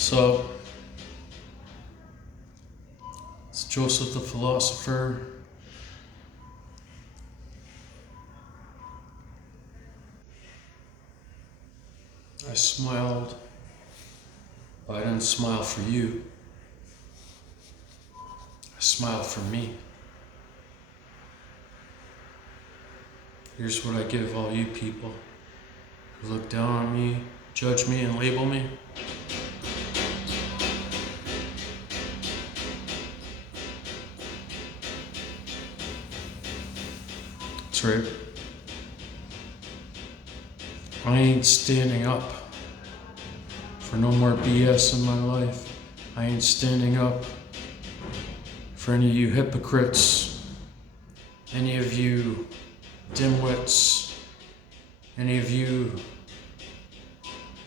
So, it's Joseph the Philosopher. I smiled, but I didn't smile for you. I smiled for me. Here's what I give all you people who look down on me, judge me, and label me. That's right. I ain't standing up for no more BS in my life. I ain't standing up for any of you hypocrites, any of you dimwits, any of you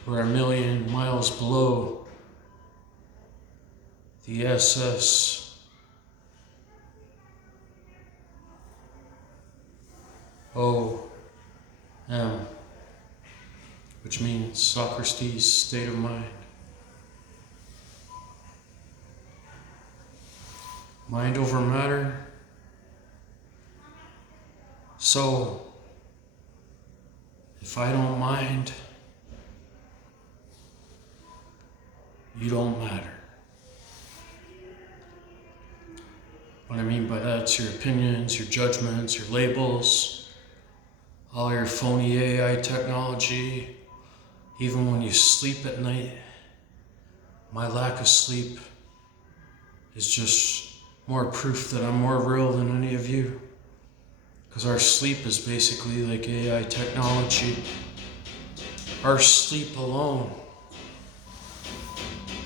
who are a million miles below the SS OM, which means Socrates' state of mind. Mind over matter. So, if I don't mind, you don't matter. What I mean by that, it's your opinions, your judgments, your labels, all your phony AI technology. Even when you sleep at night, my lack of sleep is just more proof that I'm more real than any of you. Because our sleep is basically like AI technology. Our sleep alone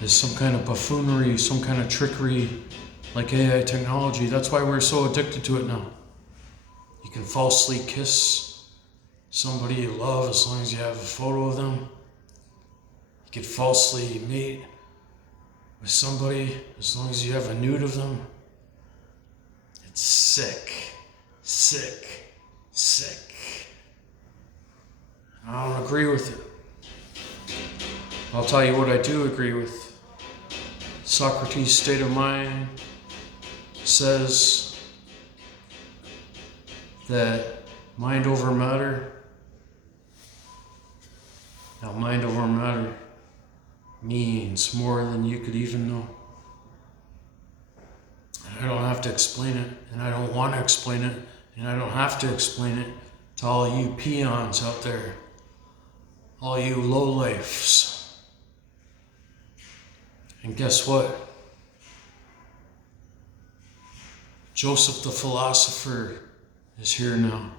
is some kind of buffoonery, some kind of trickery like AI technology. That's why we're so addicted to it now. You can falsely kiss somebody you love as long as you have a photo of them. You can falsely mate with somebody as long as you have a nude of them. It's sick. Sick. Sick. I don't agree with it. I'll tell you what I do agree with. Socrates' state of mind says that mind over matter. Now, mind over matter means more than you could even know. And I don't have to explain it, and I don't want to explain it, and I don't have to explain it to all you peons out there, all you lowlifes. And guess what? Joseph the Philosopher is here now.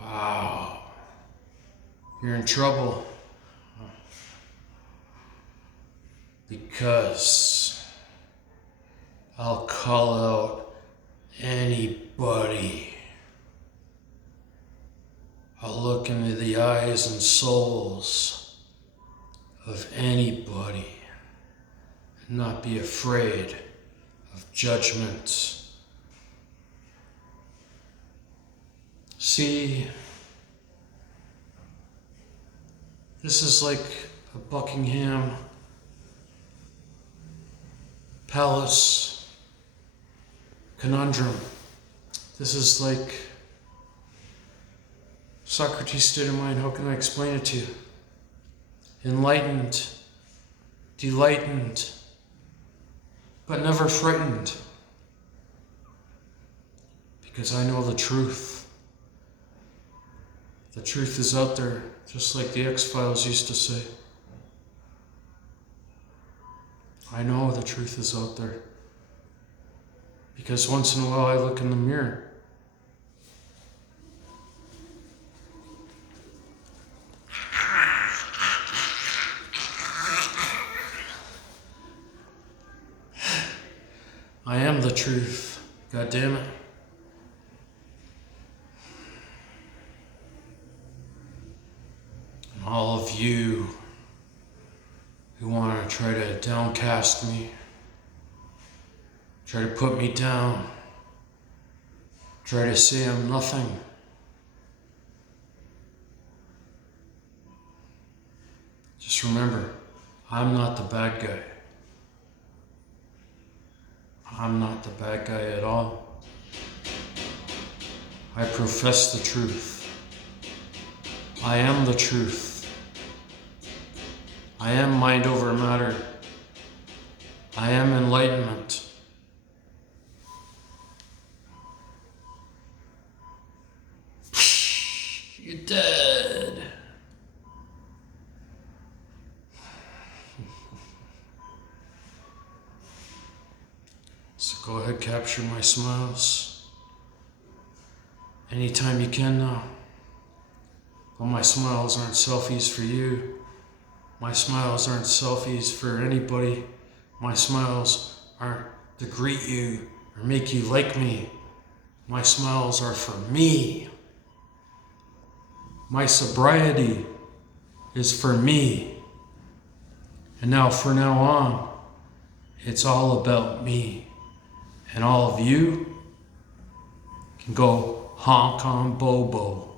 Wow. You're in trouble. Because I'll call out anybody. I'll look into the eyes and souls of anybody and not be afraid of judgment. See, this is like a Buckingham Palace conundrum. This is like Socrates' state of mind. How can I explain it to you? Enlightened, delightened, but never frightened. Because I know the truth. The truth is out there, just like the X-Files used to say. I know the truth is out there. Because once in a while I look in the mirror. I am the truth. God damn it. And all of you who want to try to downcast me, try to put me down, try to say I'm nothing. Just remember, I'm not the bad guy. I'm not the bad guy at all. I profess the truth. I am the truth. I am mind over matter. I am enlightenment. You're dead. So go ahead, capture my smiles. Anytime you can now. Well, my smiles aren't selfies for you. My smiles aren't selfies for anybody. My smiles aren't to greet you or make you like me. My smiles are for me. My sobriety is for me. And now, from now on, it's all about me. And all of you can go honk on Bo-Bo.